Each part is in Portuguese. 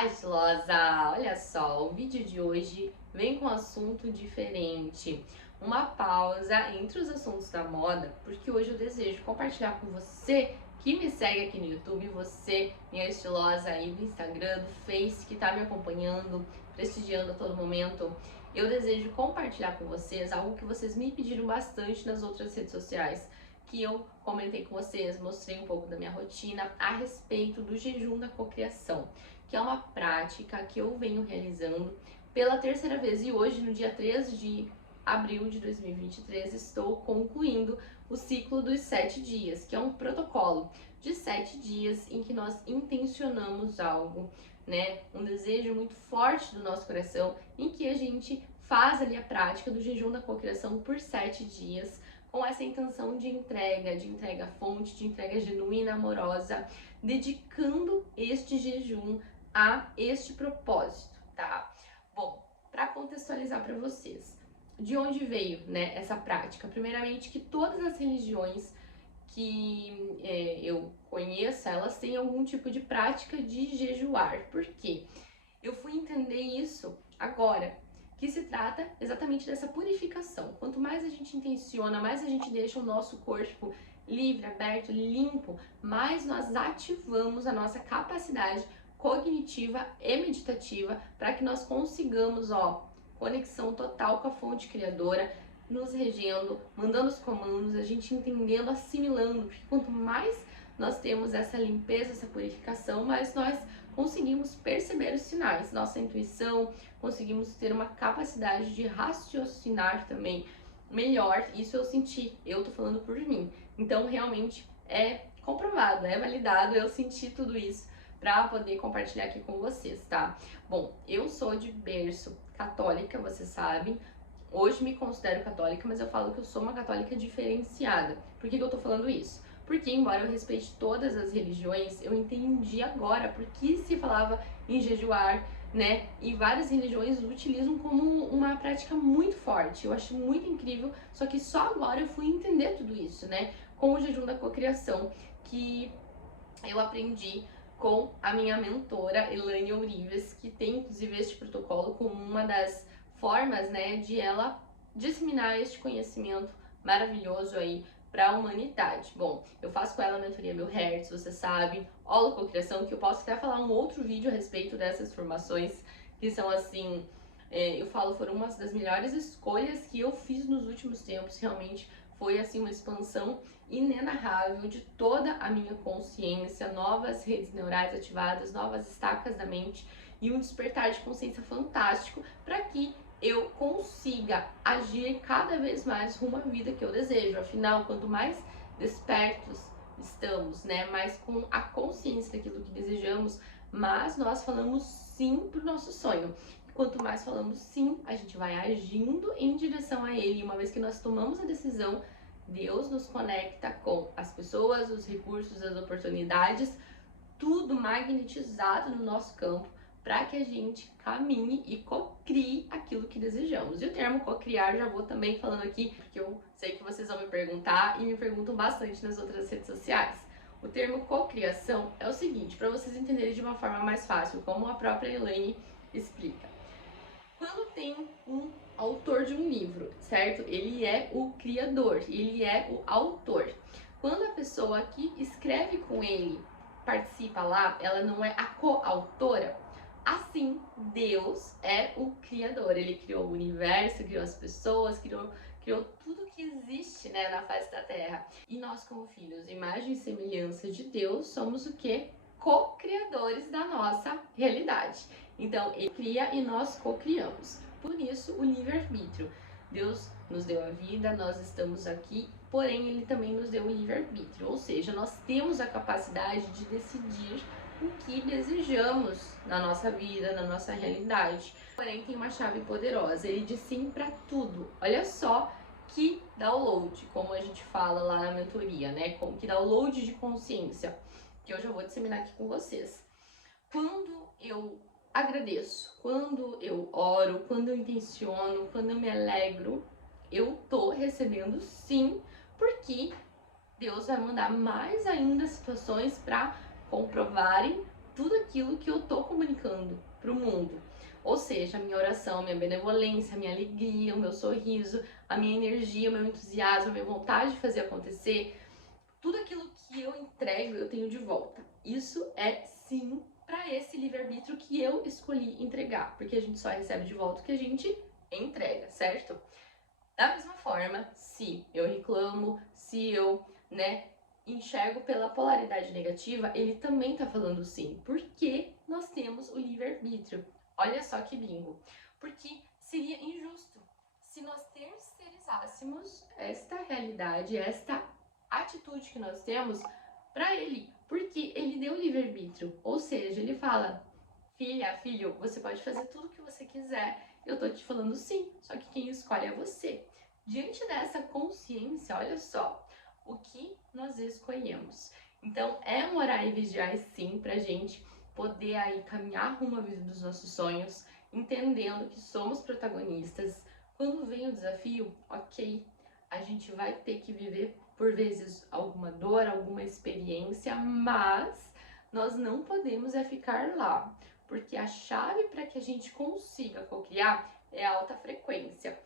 Olá, estilosa! Olha só, o vídeo de hoje vem com um assunto diferente. Uma pausa entre os assuntos da moda, porque hoje eu desejo compartilhar com você que me segue aqui no YouTube, você, minha estilosa aí do Instagram, do Face, que tá me acompanhando, prestigiando a todo momento. Eu desejo compartilhar com vocês algo que vocês me pediram bastante nas outras redes sociais, que eu comentei com vocês, mostrei um pouco da minha rotina a respeito do jejum da cocriação, que é uma prática que eu venho realizando pela terceira vez e hoje, no dia 3 de abril de 2023, estou concluindo o ciclo dos 7 dias, que é um protocolo de 7 dias em que nós intencionamos algo, né? Um desejo muito forte do nosso coração, em que a gente faz ali a prática do jejum da cocriação por 7 dias, com essa intenção de entrega fonte, de entrega genuína, amorosa, dedicando este jejum a este propósito, tá? Bom, para contextualizar para vocês, de onde veio, né, essa prática? Primeiramente, que todas as religiões que eu conheço, elas têm algum tipo de prática de jejuar. Por quê? Eu fui entender isso agora, que se trata exatamente dessa purificação. Quanto mais a gente intenciona, mais a gente deixa o nosso corpo livre, aberto, limpo, mais nós ativamos a nossa capacidade cognitiva e meditativa para que nós consigamos, conexão total com a fonte criadora, nos regendo, mandando os comandos, a gente entendendo, assimilando, porque quanto mais nós temos essa limpeza, essa purificação, mais nós conseguimos perceber os sinais, nossa intuição, conseguimos ter uma capacidade de raciocinar também melhor. Isso eu senti, eu tô falando por mim. Então realmente é comprovado, é validado, eu senti tudo isso para poder compartilhar aqui com vocês, tá? Bom, eu sou de berço católica, vocês sabem. Hoje me considero católica, mas eu falo que eu sou uma católica diferenciada. Por que eu tô falando isso? Porque, embora eu respeite todas as religiões, eu entendi agora por que se falava em jejuar, né? E várias religiões utilizam como uma prática muito forte. Eu acho muito incrível, só que só agora eu fui entender tudo isso, né? Com o jejum da cocriação, que eu aprendi com a minha mentora, Elaine Ourives, que tem inclusive este protocolo como uma das formas, né, de ela disseminar este conhecimento maravilhoso aí para a humanidade. Bom, eu faço com ela a mentoria 1000 Hz, você sabe, holococriação, que eu posso até falar um outro vídeo a respeito dessas formações, que são assim, eu falo, foram uma das melhores escolhas que eu fiz nos últimos tempos, realmente foi assim uma expansão inenarrável de toda a minha consciência, novas redes neurais ativadas, novas estacas da mente e um despertar de consciência fantástico para que eu consiga agir cada vez mais rumo à vida que eu desejo. Afinal, quanto mais despertos estamos, né, mais com a consciência daquilo que desejamos, mais nós falamos sim pro nosso sonho. Quanto mais falamos sim, a gente vai agindo em direção a ele. E uma vez que nós tomamos a decisão, Deus nos conecta com as pessoas, os recursos, as oportunidades, tudo magnetizado no nosso campo para que a gente caminhe e cocrie aquilo que desejamos. E o termo cocriar já vou também falando aqui, porque eu sei que vocês vão me perguntar e me perguntam bastante nas outras redes sociais. O termo cocriação é o seguinte, para vocês entenderem de uma forma mais fácil, como a própria Elaine explica. Quando tem um autor de um livro, certo? Ele é o criador, ele é o autor. Quando a pessoa que escreve com ele participa lá, ela não é a coautora. Assim, Deus é o criador. Ele criou o universo, criou as pessoas, criou tudo que existe, né, na face da Terra. E nós, como filhos, imagem e semelhança de Deus, somos o quê? Co-criadores da nossa realidade. Então, ele cria e nós co-criamos. Por isso, o livre-arbítrio. Deus nos deu a vida, nós estamos aqui, porém, ele também nos deu o livre-arbítrio. Ou seja, nós temos a capacidade de decidir o que desejamos na nossa vida, na nossa realidade. Porém, tem uma chave poderosa, ele diz sim para tudo. Olha só que download, como a gente fala lá na mentoria, né? Como que download de consciência, que eu já vou disseminar aqui com vocês. Quando eu agradeço, quando eu oro, quando eu intenciono, quando eu me alegro, eu tô recebendo sim, porque Deus vai mandar mais ainda situações para comprovarem tudo aquilo que eu tô comunicando pro mundo. Ou seja, a minha oração, a minha benevolência, a minha alegria, o meu sorriso, a minha energia, o meu entusiasmo, a minha vontade de fazer acontecer, tudo aquilo que eu entrego, eu tenho de volta. Isso é sim para esse livre-arbítrio que eu escolhi entregar, porque a gente só recebe de volta o que a gente entrega, certo? Da mesma forma, se eu reclamo, se eu, enxergo pela polaridade negativa, ele também tá falando sim, porque nós temos o livre-arbítrio. Olha só que bingo. Porque seria injusto se nós terceirizássemos esta realidade, esta atitude que nós temos para ele, porque ele deu livre-arbítrio, ou seja, ele fala: filha, filho, você pode fazer tudo o que você quiser, eu tô te falando sim, só que quem escolhe é você. Diante dessa consciência, olha só o que nós escolhemos. Então, é um orar e vigiar sim pra gente poder aí caminhar rumo à vida dos nossos sonhos, entendendo que somos protagonistas. Quando vem o desafio, ok, a gente vai ter que viver por vezes alguma dor, alguma experiência, mas nós não podemos ficar lá, porque a chave para que a gente consiga cocriar é a alta frequência.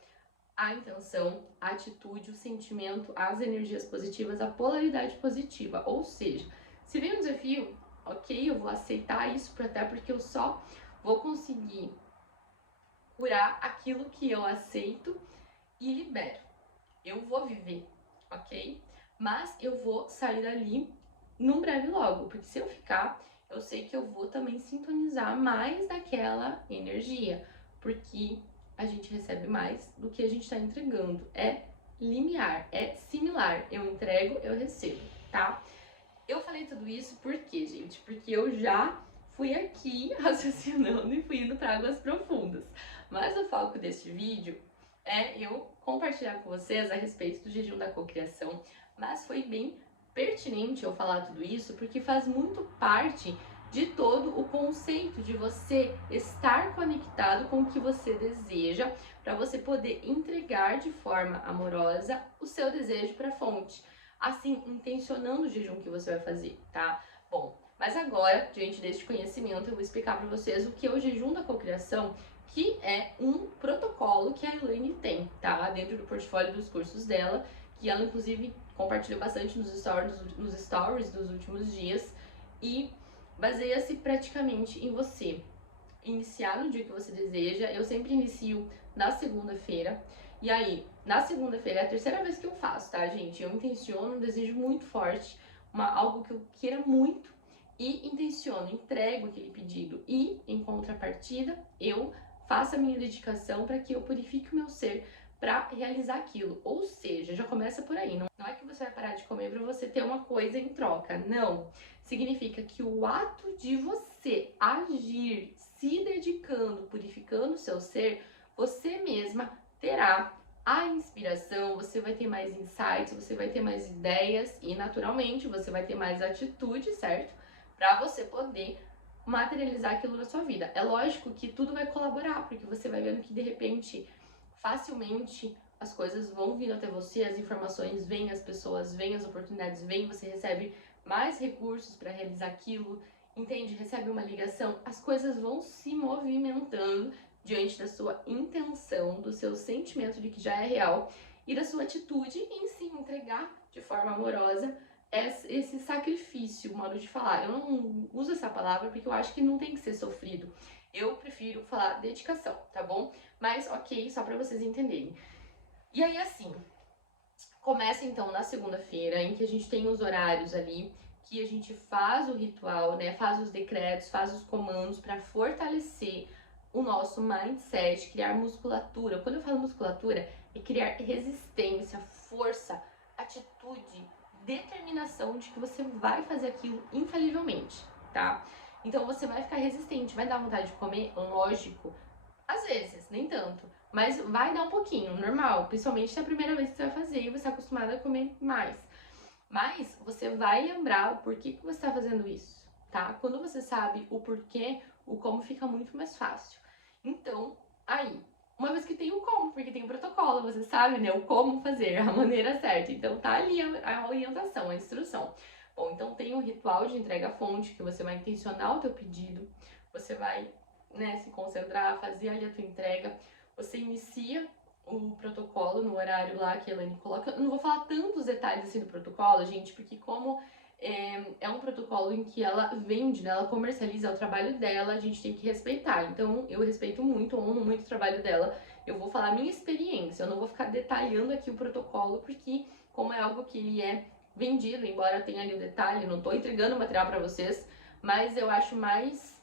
A intenção, a atitude, o sentimento, as energias positivas, a polaridade positiva. Ou seja, se vem um desafio, ok, eu vou aceitar isso, até porque eu só vou conseguir curar aquilo que eu aceito e libero. Eu vou viver, ok? Mas eu vou sair dali num breve logo, porque se eu ficar, eu sei que eu vou também sintonizar mais daquela energia, porque a gente recebe mais do que a gente está entregando. É limiar, é similar. Eu entrego, eu recebo, tá? Eu falei tudo isso por quê, gente? Porque eu já fui aqui raciocinando e fui indo para águas profundas. Mas o foco deste vídeo é eu compartilhar com vocês a respeito do jejum da cocriação, mas foi bem pertinente eu falar tudo isso porque faz muito parte de todo o conceito de você estar conectado com o que você deseja para você poder entregar de forma amorosa o seu desejo para a fonte, assim, intencionando o jejum que você vai fazer, tá? Bom, mas agora, diante deste conhecimento, eu vou explicar para vocês o que é o jejum da cocriação, que é um protocolo que a Elaine tem, tá? Dentro do portfólio dos cursos dela, que ela inclusive compartilhou bastante nos stories dos últimos dias, e baseia-se praticamente em você iniciar no dia que você deseja. Eu sempre inicio na segunda-feira, e aí, na segunda-feira é a terceira vez que eu faço, tá, gente? Eu intenciono um desejo muito forte, algo que eu queira muito, e intenciono, entrego aquele pedido, e em contrapartida, eu faço a minha dedicação para que eu purifique o meu ser para realizar aquilo. Ou seja, já começa por aí. Não é que você vai parar de comer para você ter uma coisa em troca. Não. Significa que o ato de você agir, se dedicando, purificando o seu ser, você mesma terá a inspiração, você vai ter mais insights, você vai ter mais ideias e, naturalmente, você vai ter mais atitude, certo? Para você poder materializar aquilo na sua vida. É lógico que tudo vai colaborar, porque você vai vendo que, de repente, facilmente as coisas vão vindo até você, as informações vêm, as pessoas vêm, as oportunidades vêm, você recebe mais recursos para realizar aquilo, entende? Recebe uma ligação, as coisas vão se movimentando diante da sua intenção, do seu sentimento de que já é real e da sua atitude em si entregar de forma amorosa esse sacrifício, modo de falar. Eu não uso essa palavra porque eu acho que não tem que ser sofrido. Eu prefiro falar dedicação, tá bom? Mas ok, só para vocês entenderem. E aí assim, começa então na segunda-feira, em que a gente tem os horários ali, que a gente faz o ritual, né? Faz os decretos, faz os comandos para fortalecer o nosso mindset, criar musculatura. Quando eu falo musculatura, é criar resistência, força, atitude, determinação de que você vai fazer aquilo infalivelmente, tá? Então você vai ficar resistente, vai dar vontade de comer, lógico. Às vezes, nem tanto. Mas vai dar um pouquinho, normal. Principalmente se é a primeira vez que você vai fazer e você está acostumado a comer mais. Mas você vai lembrar o porquê que você está fazendo isso, tá? Quando você sabe o porquê, o como fica muito mais fácil. Então, aí, uma vez que tem o como, porque tem o protocolo, você sabe, né? O como fazer, a maneira certa. Então tá ali a orientação, a instrução. Bom, então tem um ritual de entrega à fonte, que você vai intencionar o teu pedido, você vai, né, se concentrar, fazer ali a tua entrega, você inicia o protocolo no horário lá que a Elaine coloca. Eu não vou falar tantos detalhes assim do protocolo, gente, porque como é um protocolo em que ela vende, né, ela comercializa o trabalho dela, a gente tem que respeitar. Então eu respeito muito, honro muito o trabalho dela. Eu vou falar a minha experiência, eu não vou ficar detalhando aqui o protocolo, porque como é algo que ele é vendido, embora tenha ali o detalhe, não tô entregando o material para vocês, mas eu acho mais,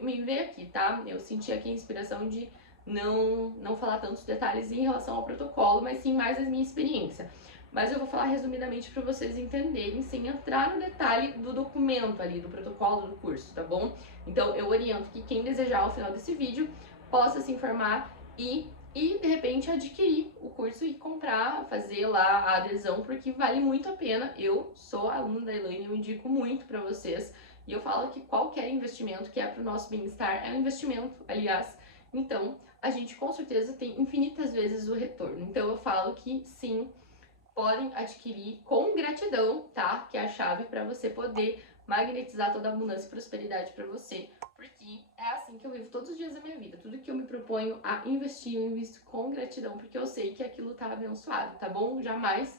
me veio aqui, tá? Eu senti aqui a inspiração de não falar tantos detalhes em relação ao protocolo, mas sim mais a minha experiência. Mas eu vou falar resumidamente para vocês entenderem, sem entrar no detalhe do documento ali, do protocolo do curso, tá bom? Então eu oriento que quem desejar ao final desse vídeo possa se informar e de repente adquirir o curso e comprar, fazer lá a adesão, porque vale muito a pena. Eu sou aluna da Elaine, eu indico muito para vocês. E eu falo que qualquer investimento que é para o nosso bem-estar é um investimento, aliás. Então, a gente com certeza tem infinitas vezes o retorno. Então, eu falo que sim, podem adquirir com gratidão, tá? Que é a chave para você poder magnetizar toda a abundância e prosperidade para você, porque é assim que eu vivo todos os dias da minha vida. Tudo que eu me proponho a investir, eu invisto com gratidão, porque eu sei que aquilo tá abençoado, tá bom? Jamais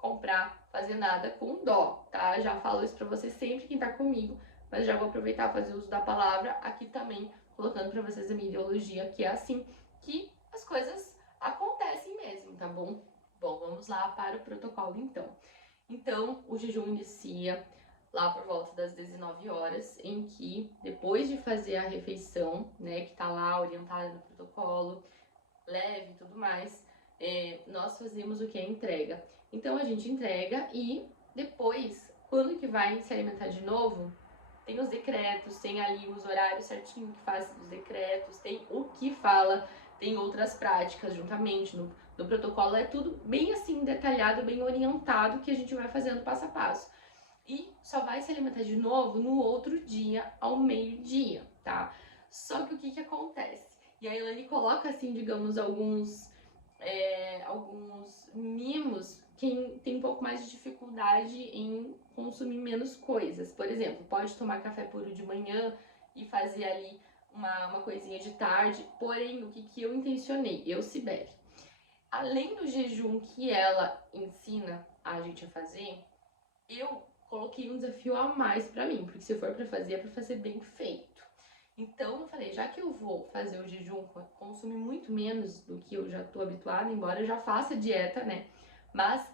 comprar, fazer nada com dó, tá? Já falo isso para vocês sempre quem tá comigo, mas já vou aproveitar e fazer uso da palavra aqui também, colocando para vocês a minha ideologia, que é assim que as coisas acontecem mesmo, tá bom? Bom, vamos lá para o protocolo então. Então, o jejum inicia lá por volta das 19 horas, em que depois de fazer a refeição, né, que tá lá orientada no protocolo, leve e tudo mais, nós fazemos o que é entrega. Então a gente entrega e depois, quando que vai se alimentar de novo, tem os decretos, tem ali os horários certinho que faz os decretos, tem o que fala, tem outras práticas juntamente no protocolo, é tudo bem assim detalhado, bem orientado, que a gente vai fazendo passo a passo. E só vai se alimentar de novo no outro dia, ao meio-dia, tá? Só que o que acontece? E a Elaine coloca assim, digamos, alguns mimos, quem tem um pouco mais de dificuldade em consumir menos coisas. Por exemplo, pode tomar café puro de manhã e fazer ali uma coisinha de tarde. Porém, o que eu intencionei? Eu, Sibeli, além do jejum que ela ensina a gente a fazer, eu coloquei um desafio a mais pra mim, porque se for pra fazer, é pra fazer bem feito. Então eu falei, já que eu vou fazer o jejum, consumir muito menos do que eu já tô habituada, embora eu já faça dieta, né? Mas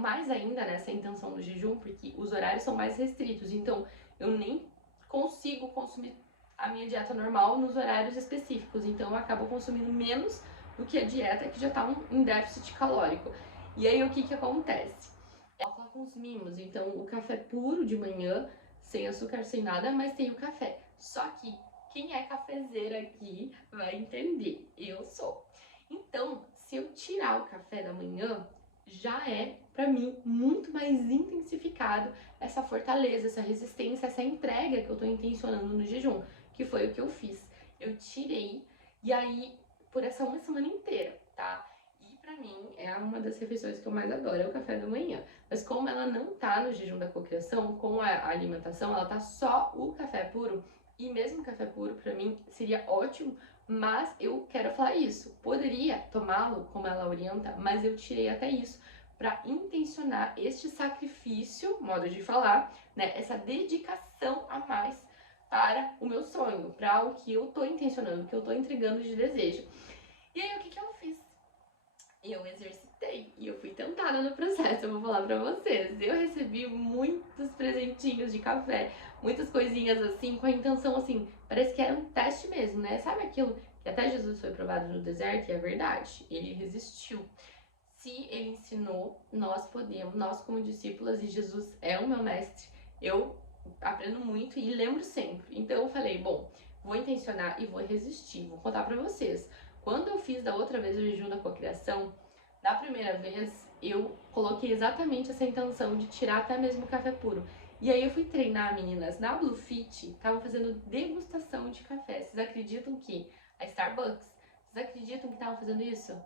mais ainda nessa intenção do jejum, porque os horários são mais restritos, então eu nem consigo consumir a minha dieta normal nos horários específicos, então eu acabo consumindo menos do que a dieta que já tá em déficit calórico. E aí o que acontece? Ela coloca uns mimos, então o café puro de manhã, sem açúcar, sem nada, mas tem o café. Só que quem é cafezeira aqui vai entender, eu sou. Então, se eu tirar o café da manhã, já é para mim muito mais intensificado essa fortaleza, essa resistência, essa entrega que eu tô intencionando no jejum, que foi o que eu fiz. Eu tirei e aí por essa uma semana inteira, tá? E pra mim é uma das refeições que eu mais adoro, é o café da manhã. Mas como ela não tá no jejum da cocriação, com a alimentação, ela tá só o café puro, e mesmo café puro para mim seria ótimo, mas eu quero falar isso. Poderia tomá-lo como ela orienta, mas eu tirei até isso para intencionar este sacrifício, modo de falar, né, essa dedicação a mais para o meu sonho, para o que eu tô intencionando, o que eu tô entregando de desejo. E aí o que eu fiz? Eu exercitei e eu fui tentada no processo, eu vou falar pra vocês. Eu recebi muitos presentinhos de café, muitas coisinhas assim, com a intenção assim, parece que era um teste mesmo, né? Sabe aquilo que até Jesus foi provado no deserto? E é verdade, ele resistiu. Se ele ensinou, nós podemos, nós como discípulas, e Jesus é o meu mestre, eu aprendo muito e lembro sempre. Então eu falei, bom, vou intencionar e vou resistir, vou contar pra vocês. Quando eu fiz da outra vez o jejum da cocriação, da primeira vez eu coloquei exatamente essa intenção de tirar até mesmo o café puro. E aí eu fui treinar, meninas, na Blue Fit, tava fazendo degustação de café. Vocês acreditam que a Starbucks, vocês acreditam que estavam fazendo isso?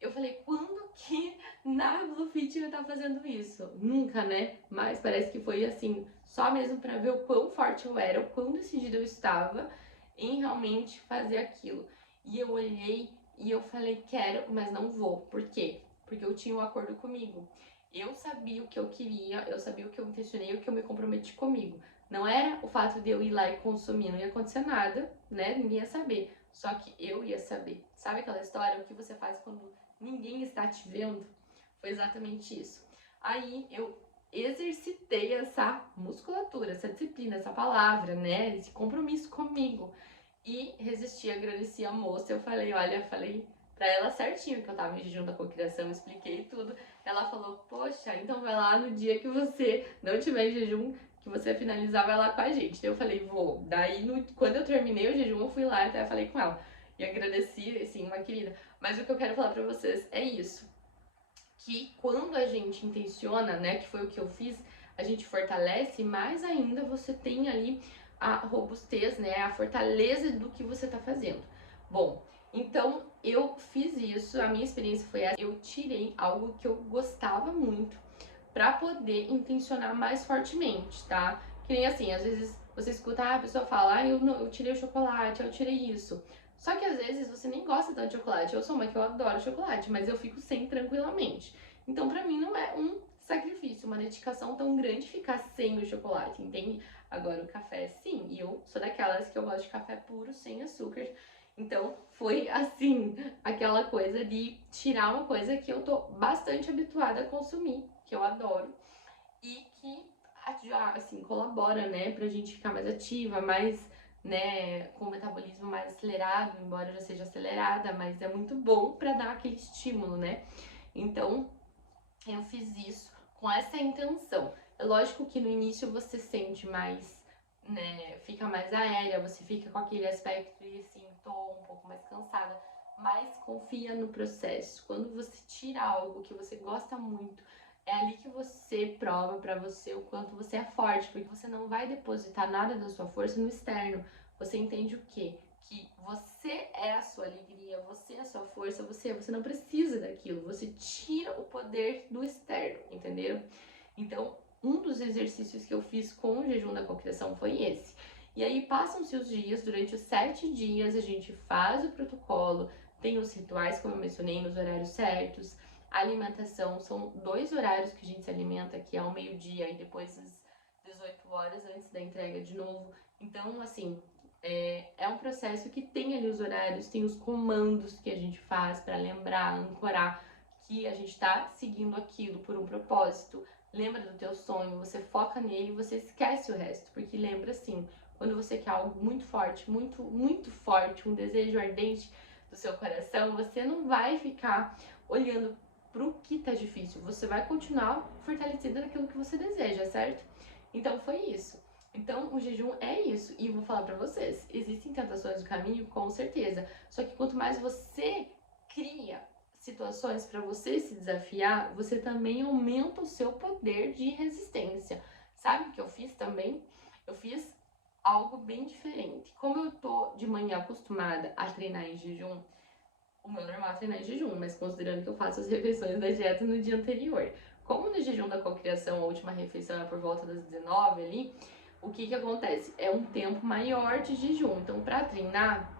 Eu falei, quando que na Bluefit eu ia estar fazendo isso? Nunca, né? Mas parece que foi assim, só mesmo para ver o quão forte eu era, o quão decidida eu estava em realmente fazer aquilo. E eu olhei e eu falei, quero, mas não vou. Por quê? Porque eu tinha um acordo comigo. Eu sabia o que eu queria, eu sabia o que eu intencionei, o que eu me comprometi comigo. Não era o fato de eu ir lá e consumir, não ia acontecer nada, né? Ninguém ia saber. Só que eu ia saber. Sabe aquela história? O que você faz quando ninguém está te vendo? Foi exatamente isso. Aí eu exercitei essa musculatura, essa disciplina, essa palavra, né? Esse compromisso comigo. E resisti, agradeci a moça. Eu falei, olha, falei pra ela certinho que eu tava em jejum da cocriação, expliquei tudo. Ela falou, poxa, então vai lá no dia que você não tiver em jejum, que você finalizar, vai lá com a gente. Daí eu falei, vou. Daí, quando eu terminei o jejum, eu fui lá e até falei com ela. E agradeci, assim, uma querida. Mas o que eu quero falar pra vocês é isso. Que quando a gente intenciona, né, que foi o que eu fiz, a gente fortalece, mais ainda você tem ali a robustez, né, a fortaleza do que você tá fazendo. Bom, então eu fiz isso, a minha experiência foi essa, eu tirei algo que eu gostava muito para poder intencionar mais fortemente, tá? Que nem assim, às vezes você escuta, a pessoa fala, eu tirei o chocolate, eu tirei isso. Só que às vezes você nem gosta tanto de chocolate. Eu sou uma que eu adoro chocolate, mas eu fico sem tranquilamente. Então, pra mim, não é um sacrifício, uma dedicação tão grande ficar sem o chocolate, entende? Agora, o café, sim. E eu sou daquelas que eu gosto de café puro, sem açúcar. Então, foi assim, aquela coisa de tirar uma coisa que eu tô bastante habituada a consumir, que eu adoro, e que já, assim, colabora, né, pra gente ficar mais ativa, mais, né, com o metabolismo mais acelerado, embora já seja acelerada, mas é muito bom pra dar aquele estímulo, né? Então, eu fiz isso com essa intenção. É lógico que no início você sente mais, né, fica mais aérea, você fica com aquele aspecto e assim, tô um pouco mais cansada, mas confia no processo. Quando você tira algo que você gosta muito, é ali que você prova pra você o quanto você é forte, porque você não vai depositar nada da sua força no externo. Você entende o quê? Que você é a sua alegria, você é a sua força, você não precisa daquilo, você tira o poder do externo, entenderam? Então, um dos exercícios que eu fiz com o jejum da cocriação foi esse. E aí passam-se os dias, durante os 7 dias a gente faz o protocolo, tem os rituais, como eu mencionei, nos horários certos, a alimentação, são 2 horários que a gente se alimenta, que é ao meio-dia e depois às 18 horas antes da entrega de novo. Então, assim, é um processo que tem ali os horários, tem os comandos que a gente faz para lembrar, ancorar que a gente está seguindo aquilo por um propósito. Lembra do teu sonho, você foca nele e você esquece o resto, porque lembra assim, quando você quer algo muito forte, muito, muito forte, um desejo ardente do seu coração, você não vai ficar olhando pro que tá difícil, você vai continuar fortalecida naquilo que você deseja, certo? Então foi isso. Então, o jejum é isso. E vou falar pra vocês, existem tentações no caminho, com certeza. Só que quanto mais você cria situações para você se desafiar, você também aumenta o seu poder de resistência. Sabe o que eu fiz também? Eu fiz algo bem diferente. Como eu tô de manhã acostumada a treinar em jejum, o meu normal é treinar em jejum, mas considerando que eu faço as refeições da dieta no dia anterior. Como no jejum da cocriação a última refeição é por volta das 19 ali, o que acontece? É um tempo maior de jejum. Então para treinar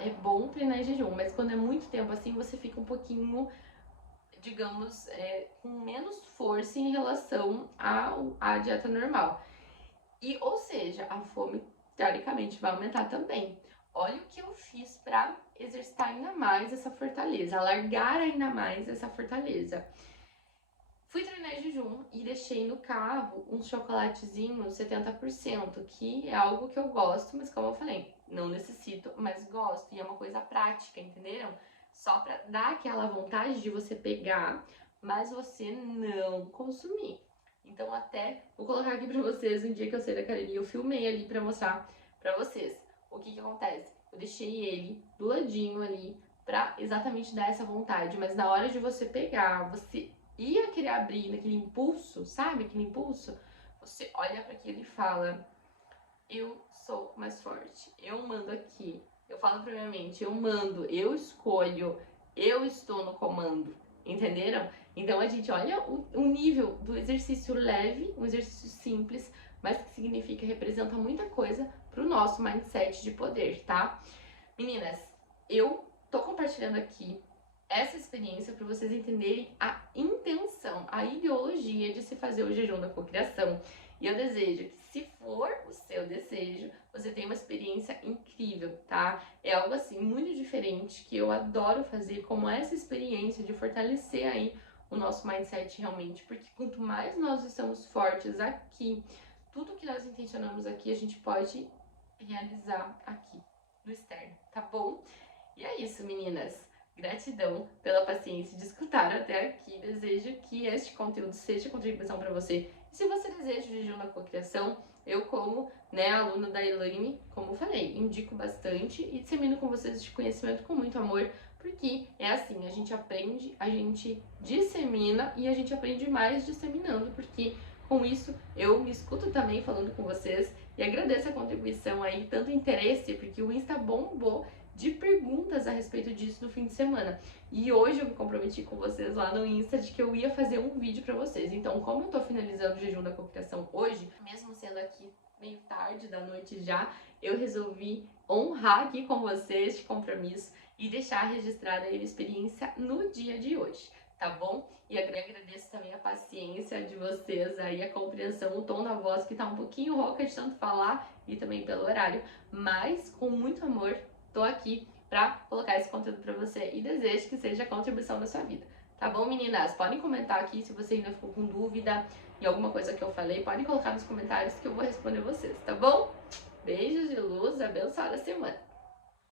é bom treinar em jejum, mas quando é muito tempo assim, você fica um pouquinho, digamos, com menos força em relação à dieta normal. E, ou seja, a fome teoricamente vai aumentar também. Olha o que eu fiz para exercitar ainda mais essa fortaleza, alargar ainda mais essa fortaleza. Fui treinar em jejum e deixei no carro um chocolatezinho 70%, que é algo que eu gosto, mas como eu falei, não necessito, mas gosto. E é uma coisa prática, entenderam? Só pra dar aquela vontade de você pegar, mas você não consumir. Então até vou colocar aqui pra vocês, um dia que eu saí da academia, eu filmei ali pra mostrar pra vocês. O que acontece? Eu deixei ele do ladinho ali pra exatamente dar essa vontade, mas na hora de você pegar, você ia querer abrir naquele impulso, sabe? Aquele impulso, você olha para aquilo e fala: eu sou mais forte, eu mando aqui, eu falo pra minha mente, eu mando, eu escolho, eu estou no comando, entenderam? Então a gente olha o nível do exercício leve, um exercício simples, mas que significa, representa muita coisa pro nosso mindset de poder, tá? Meninas, eu tô compartilhando aqui essa experiência para vocês entenderem a intenção, a ideologia de se fazer o jejum da cocriação. E eu desejo que, se for o seu desejo, você tenha uma experiência incrível, tá? É algo assim muito diferente que eu adoro fazer, como essa experiência de fortalecer aí o nosso mindset realmente, porque quanto mais nós estamos fortes aqui, tudo que nós intencionamos aqui, a gente pode realizar aqui no externo, tá bom? E é isso, meninas. Gratidão pela paciência de escutar até aqui. Desejo que este conteúdo seja contribuição para você. E se você deseja o jejum na cocriação, eu, como aluna da Elaine, como eu falei, indico bastante e dissemino com vocês este conhecimento com muito amor, porque é assim, a gente aprende, a gente dissemina e a gente aprende mais disseminando, porque com isso eu me escuto também falando com vocês e agradeço a contribuição aí, tanto interesse, porque o Insta bombou de perguntas a respeito disso no fim de semana. E hoje eu me comprometi com vocês lá no Insta de que eu ia fazer um vídeo pra vocês. Então, como eu tô finalizando o jejum da cocriação hoje, mesmo sendo aqui meio tarde da noite já, eu resolvi honrar aqui com vocês este compromisso e deixar registrada aí a experiência no dia de hoje, tá bom? E agradeço também a paciência de vocês aí, a compreensão, o tom da voz que tá um pouquinho rouca de tanto falar e também pelo horário, mas com muito amor tô aqui pra colocar esse conteúdo pra você e desejo que seja a contribuição da sua vida. Tá bom, meninas? Podem comentar aqui se você ainda ficou com dúvida em alguma coisa que eu falei. Podem colocar nos comentários que eu vou responder vocês, tá bom? Beijos de luz, abençoada semana!